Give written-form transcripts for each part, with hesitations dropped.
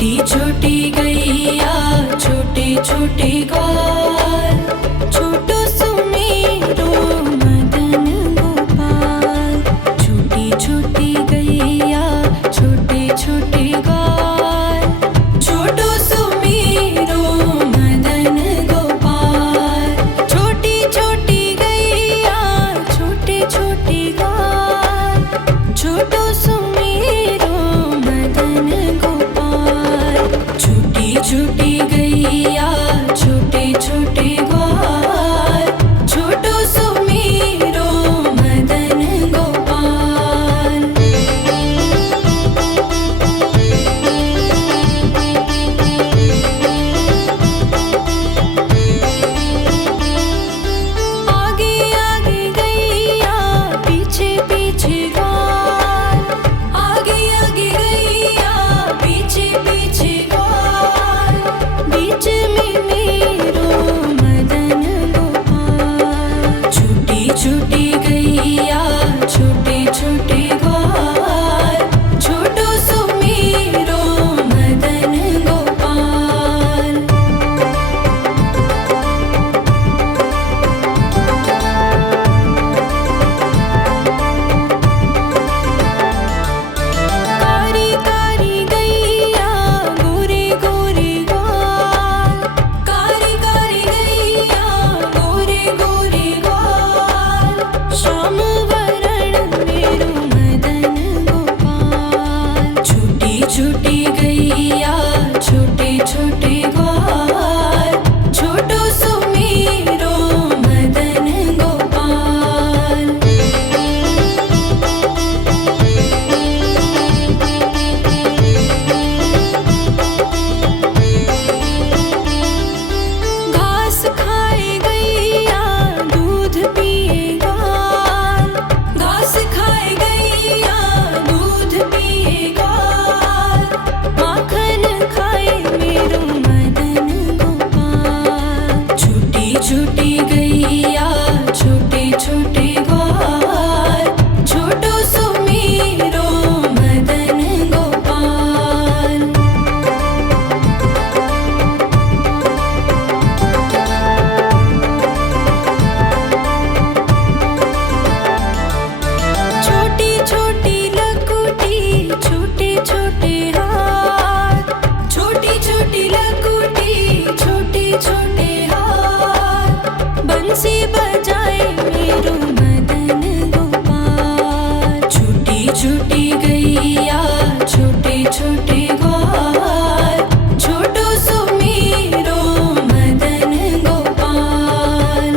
छोटी छोटी गैया छोटे छोटे ग्वाल, छोटो सुमेरो मदन गोपाल। छोटी छोटी गैया छोटे छोटे ग्वाल, छोटो सुमेरो मदन गोपाल। छोटी छोटी गैया छोटे छोटे ग्वाल, छोटो सुमेरो मदन गोपाल। छोटी छोटी गैया छोटे छोटे ग्वाल, छोटो सुमेरो मदन गोपाल। आगे आगे गैया पीछे पीछे ग्वाल, आगे आगे गैया पीछे पीछे ग्वाल। बीच में मेरो मदन गोपाल। छोटी छोटी गैया छोटे छोटे ग्वाल, छोटो सुमेरो मदन गोपाल। कारी कारी गैया गोरे गोरे ग्वाल, कारी कारी गैया गोरे गोरे ग्वाल। श्याम वरण मेरो मदन गोपाल। छोटी छोटी गैया छोटे छोटे ग्वाल, छोटो सुमेरो मदन गोपाल। घास खाए गैया दूध पिए ग्वाल, घास खाए गैया दूध पिए ग्वाल। माखन खाए मेरो मदन गोपाल। छोटी छोटी गैया छोटे छोटे ग्वाल, छोटो सुमेरो मदन गोपाल। छोटी छोटी लकुटी छोटे छोटे हाथ, छोटी छोटी लकुटी छोटे छोटे हाथ। बंसी बजाए मेरो मदन गोपाल। छोटी छोटी गैया छोटे छोटे ग्वाल, छोटो सुमेरो मदन गोपाल।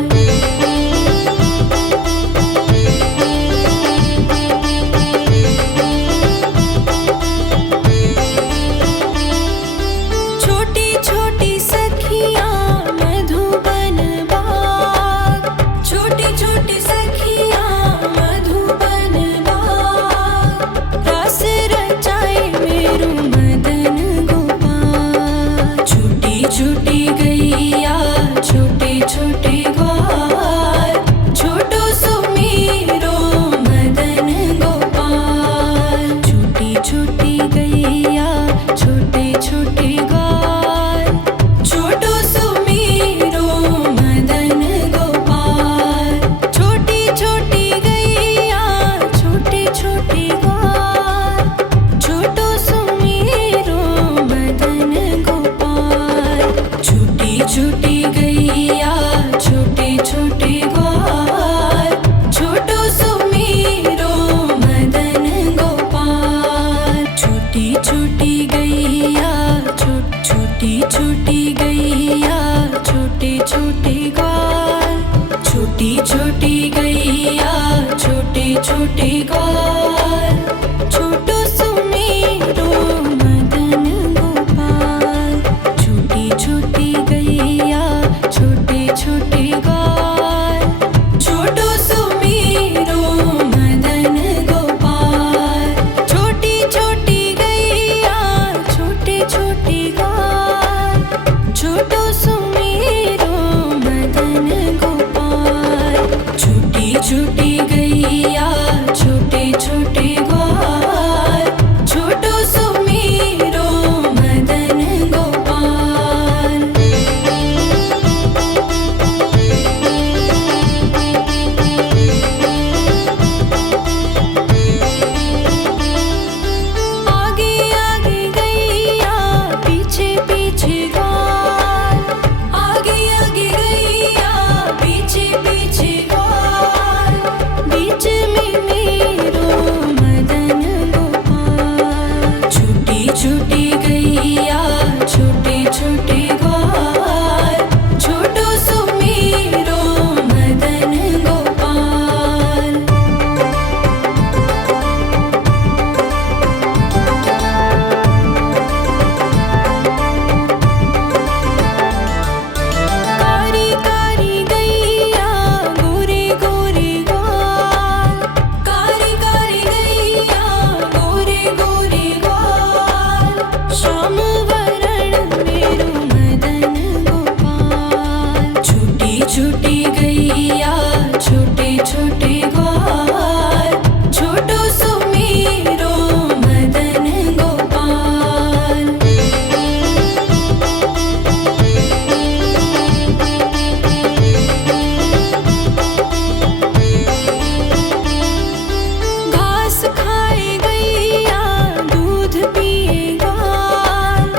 छोटी छोटी सखियाँ मधुबन बाग, छोटी छोटी सखियाँ मधुबन बाग। रास रचाए मेरो मदन गोपाल। छोटी छोटी गैया छोटे छोटे ग्वाल, छोटो सुमेरो मदन गोपाल। छोटी छोटी गैया छोटे छोटे ग्वाल, छोटो सुमेरो मदन गोपाल। छोटी छोटी गैया छोटे छोटे ग्वाल, छोटो सुमेरो मदन गोपाल। छोटी छोटी गैया छोटे छोटे ग्वाल, छोटो सुमेरो मदन गोपाल। छोटी छोटी गैया छोटी छोटी गैया छोटे छोटे ग्वाल, छोटी छोटी गैया छोटे छोटे ग्वाल, छोटो सुमेरो मदन गोपाल। छोटी छोटी गैया छोटे छोटे ग्वाल, छोटो सुमेरो मदन गोपाल। छोटी छोटी गैया छोटे छोटे ग्वाल, छोटो सुमेरो मदन गोपाल। छोटी छोटी गैया छोटे छोटे गैया छोटे छोटे ग्वाल छोटो सुमेरो मदन गोपाल। कारी कारी गैया गोरे गोरे ग्वाल कारी कारी गैया गोरे गोरे ग्वाल श्याम वरण मेरो मदन गोपाल। छोटी छोटी गैया छोटे छोटे ग्वाल छोटो सुमेरो मदन गोपाल। घास खाए गैया दूध पिए ग्वाल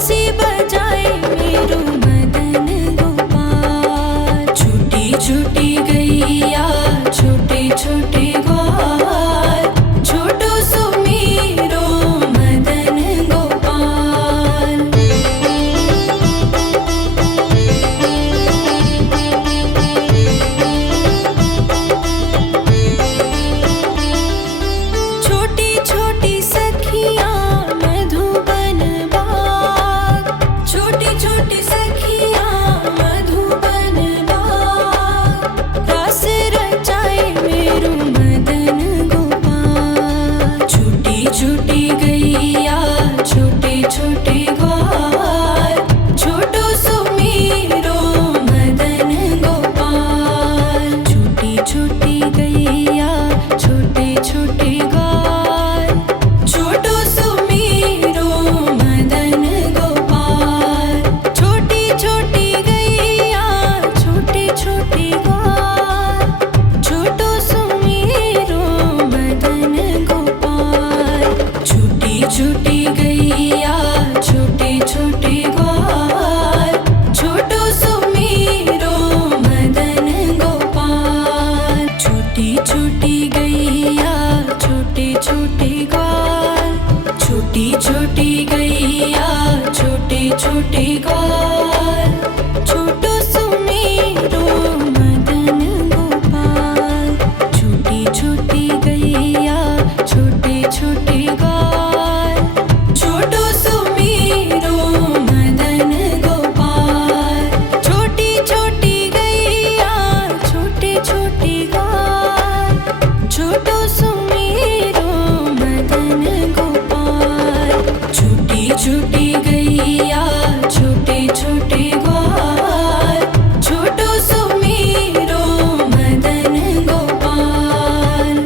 बंसी बजाए मेरो मदन गोपाल। छोटी छोटी गैया छोटे छोटे ग्वाल, छोटो सो मेरो मदन गोपाल। छोटी छोटी सखियाँ मधुबन बाग, छोटी छोटी सखियाँ मधुबन बाग, रास रचाए मेरो मदन गोपाल। छोटी छोटी गैया छोटे छोटे ग्वाल, छोटो सो मेरो मदन गोपाल। छोटी छोटी गैया छोटे छोटे ग्वाल, छोटो सो मेरो मदन गोपाल। छोटी छोटी गैया छोटे छोटे ग्वाल, छोटो सो मेरो मदन गोपाल। छोटी छोटी गैया छोटे छोटे ग्वाल, छोटो सो मेरो मदन गोपाल। छोटी छोटी गैया छोटे छोटे ग्वाल, छोटी छोटी गैया छोटे छोटे ग्वाल, छोटो सो मेरो मदन गोपाल। छोटी छोटी गैया छोटे छोटे ग्वाल, छोटो सो मेरो मदन गोपाल। छोटी छोटी गैया छोटे छोटे ग्वाल, छोटो सो मेरो मदन गोपाल। छोटी छोटी गैया छोटे छोटे ग्वाल, छोटो सो मेरो मदन गोपाल।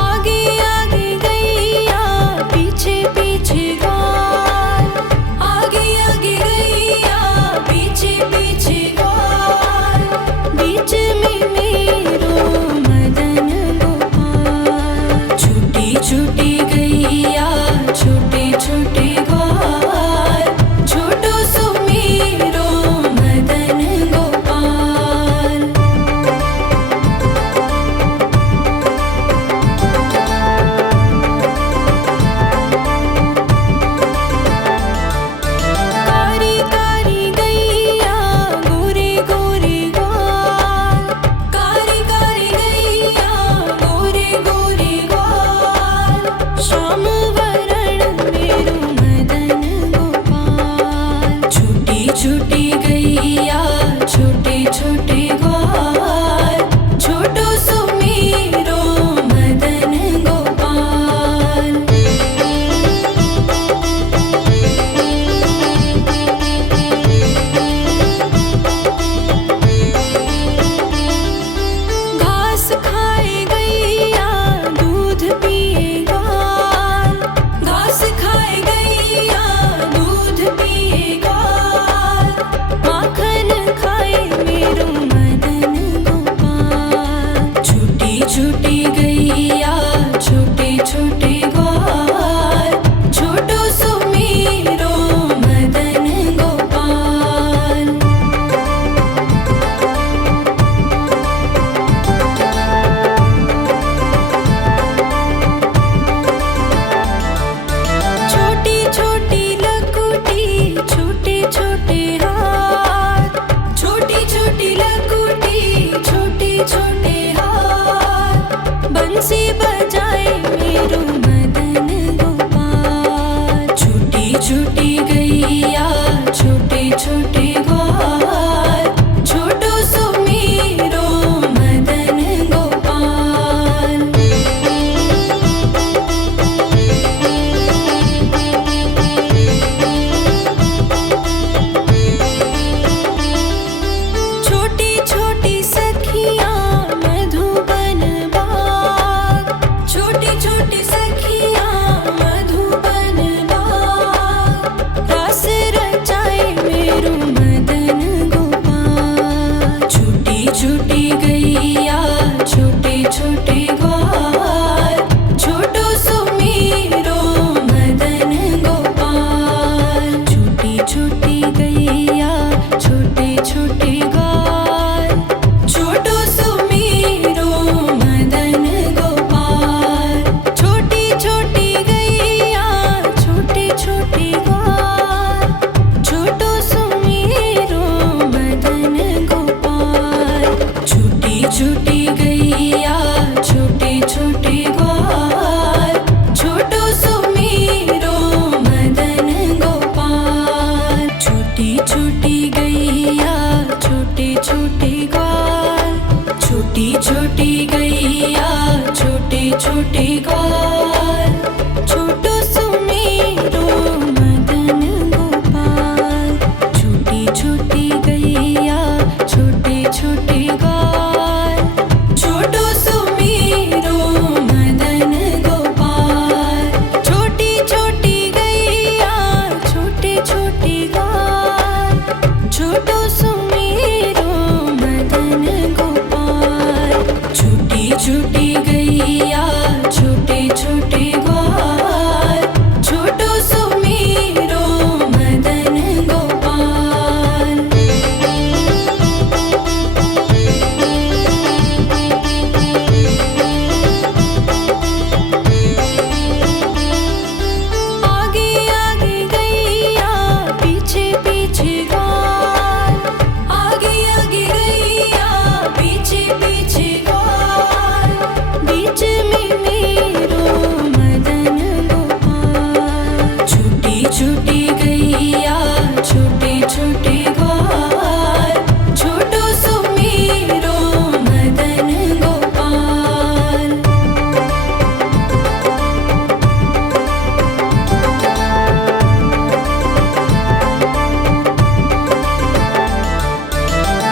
आगे आगे गैया पीछे पीछे ग्वाल, आगे आगे गैया पीछे पीछे ग्वाल, बीच में मेरो मदन गोपाल। छोटी छोटी गैया छोटे छोटे ग्वाल, छोटो सो मेरो मदन गोपाल। कारी कारी गैया गोरे गोरे ग्वाल, कारी कारी गैया गोरे गोरे ग्वाल, श्याम वरण मेरो मदन गोपाल। छोटी छोटी गैया छोटे छोटे ग्वाल, छोटो सो मेरो मदन गोपाल। घास खाए गैया दूध पिए ग्वाल, घास खाए गैया दूध पिए ग्वाल, माखन खाए मेरो मदन छूटी गैया छोटे छोटे ग्वाल छोटो सुमीरो मदन गोपाल। छूटी छूटी गैया छोटे छोटे ग्वाल छोटो सुमीरो मदन गोपाल। छोटी छोटी गैया छोटे छोटे ग्वाल छोटो सुमीरो मदन गोपाल। छूटी छूटी गैया छोटे छोटे ग्वाल छोटो सुमीरो मदन गोपाल। छूटी छूटी गैया छोटे छोटे ग्वाल छोटी छोटी गैया छोटे छोटे ग्वाल छोटो सुमीरो मदन गोपाल। छूटी छूटी गैया छोटे छोटे ग्वाल छोटो सुमीरो मदन गोपाल। छोटी छोटी गैया छोटे छोटे ग्वाल छोटो सुमीरो मदन गोपाल। छूटी छूटी गैया छोटे छोटे ग्वाल छोटो सुमीरो मदन गोपाल। आगे आगे गैया पीछे पीछे ग्वाल आगे आगे गैया पीछे पीछे ग्वाल। बीच में मेरो मदन गोपाल। छूटी छूटी गैया छोटे छोटे ग्वाल छोटो सुमीरो मदन गोपाल।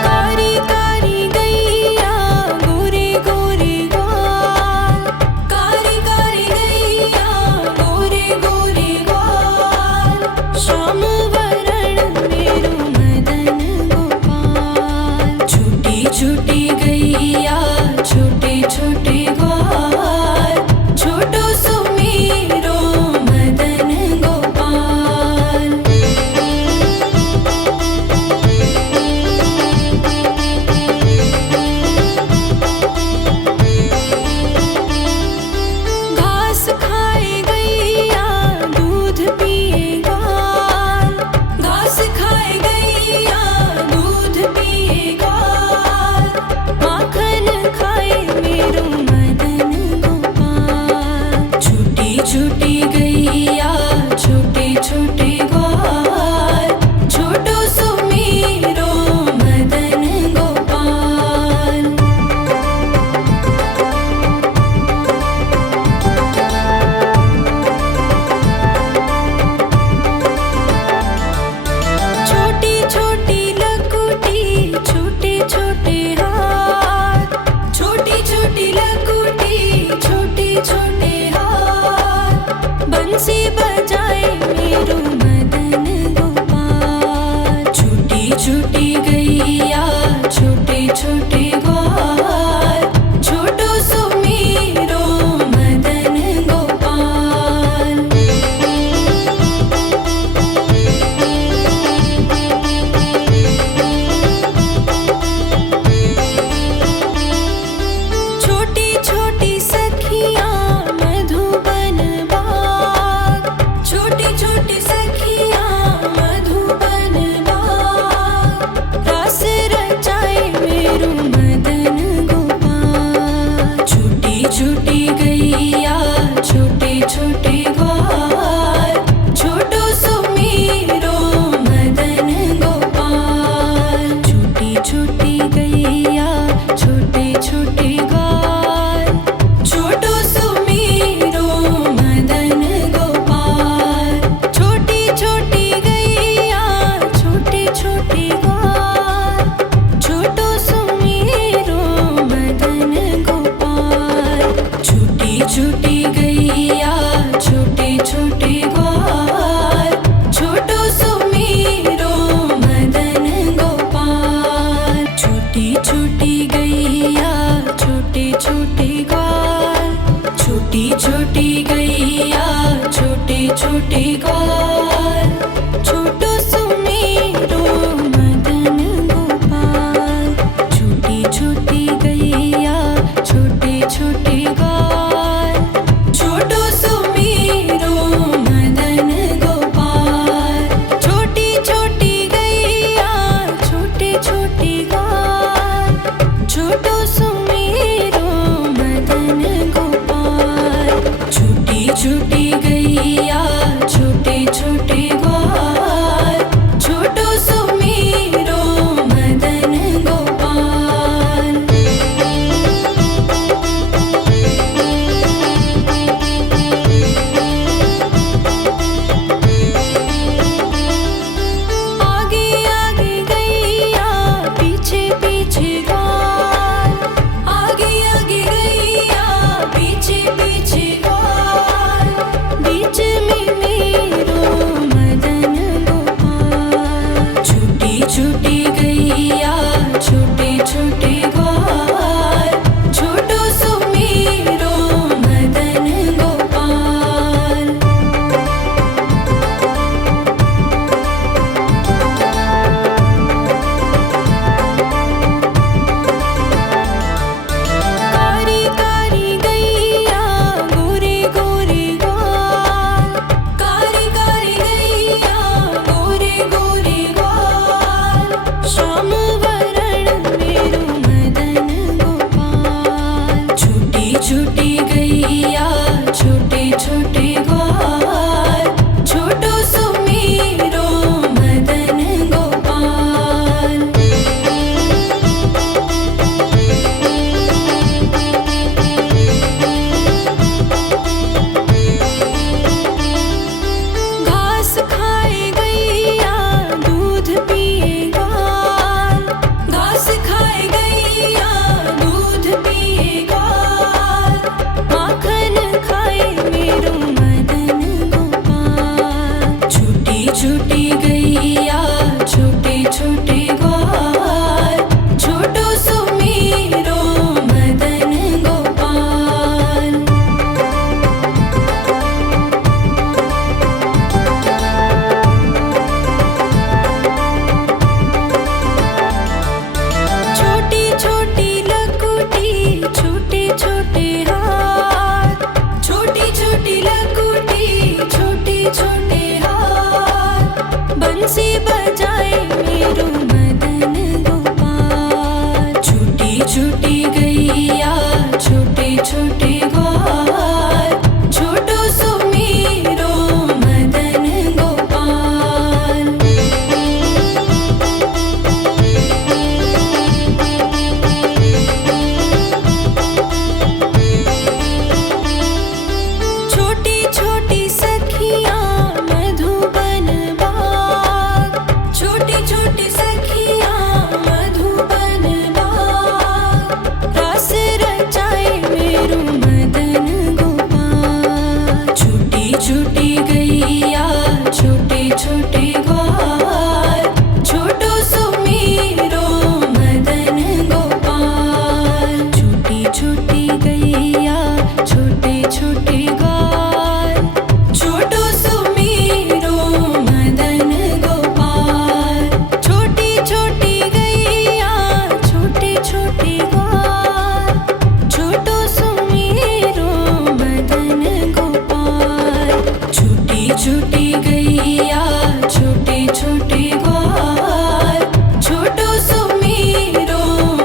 कारी कारी गैया गोरे गोरे ग्वाल कारी कारी गैया गोरे गोरे ग्वाल। श्याम वरण मेरो मदन गोपाल। छूटी छूटी गैया छोटे छोटे ग्वाल छोटो सुमीरो मदन गोपाल। घास खाए गैया दूध पिए ग्वाल घास खाए गैया दूध पिए ग्वाल। माखन खाए मेरो मदन गोपाल। छूटी छूटी गैया छोटे छोटे ग्वाल छोटो सुमीरो मदन गोपाल। छोटी छोटी लकुटी छोटे छोटे हाथ छोटी छोटी लकुटी छोटे छोटे हाथ। बंसी बजाए मेरो मदन गोपाल। छूटी छूटी गैया छोटे छोटे ग्वाल छोटो सुमीरो मदन गोपाल। छोटी छोटी सखियाँ मधुबन बाग छोटी छोटी सखियाँ मधुबन बाग। रास रचाए मेरो छोटी गैया छोटे छोटे ग्वाल, छोटो सुमीरो मदन गोपाल। छोटी छोटी सखियाँ मधुबन बाग, छोटी छोटी सखियाँ मधुबन बाग, रास रचाए मेरो मदन गोपाल। छोटी छोटी गैया छोटे छोटे ग्वाल, छोटो सुमीरो मदन गोपाल। छोटी छोटी गैया छोटे छोटे ग्वाल, छोटो सुमीरो मदन गोपाल। छोटी छोटी गैया छोटे छोटे ग्वाल, छोटो सुमीरो मदन गोपाल। छोटी छोटी गैया छोटे छोटे ग्वाल, छोटो सुमीरो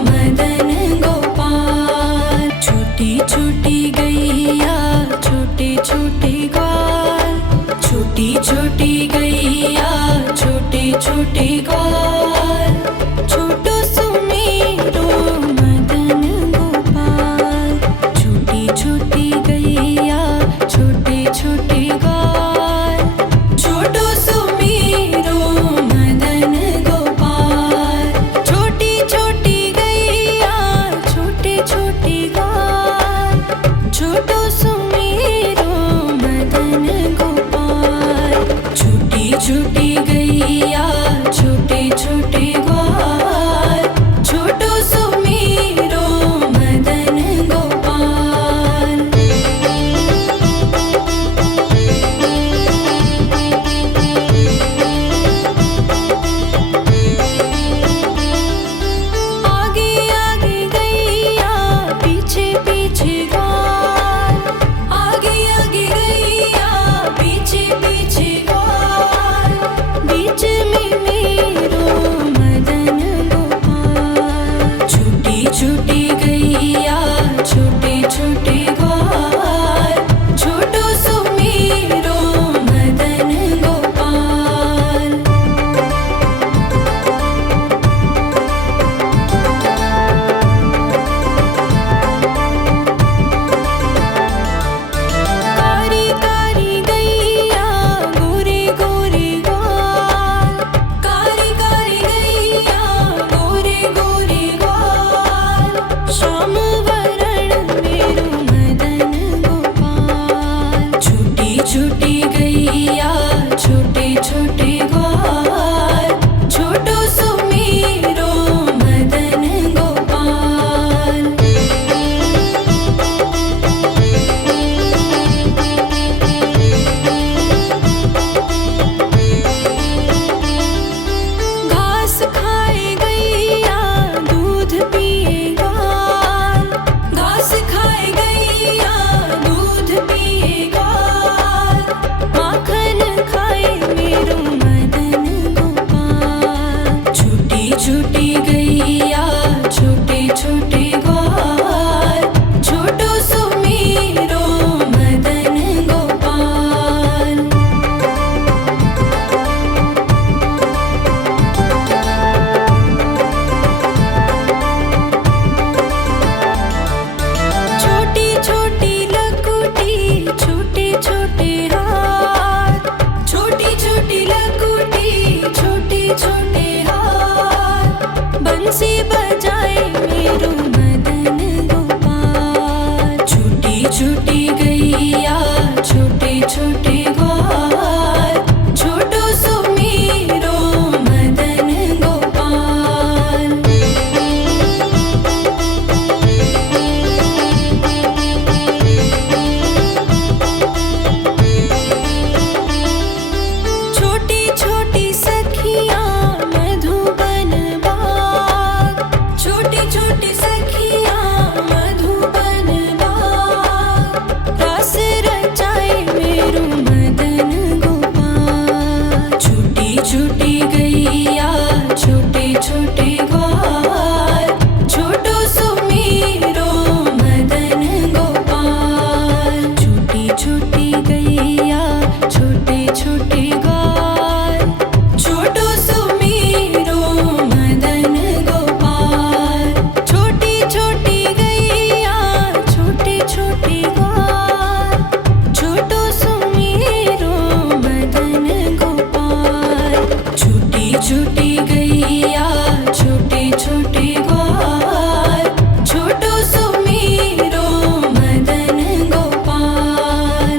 मदन गोपाल। छोटी छोटी गैया छोटे छोटे ग्वाल, छोटी छोटी गैया छोटे छोटे ग्वाल।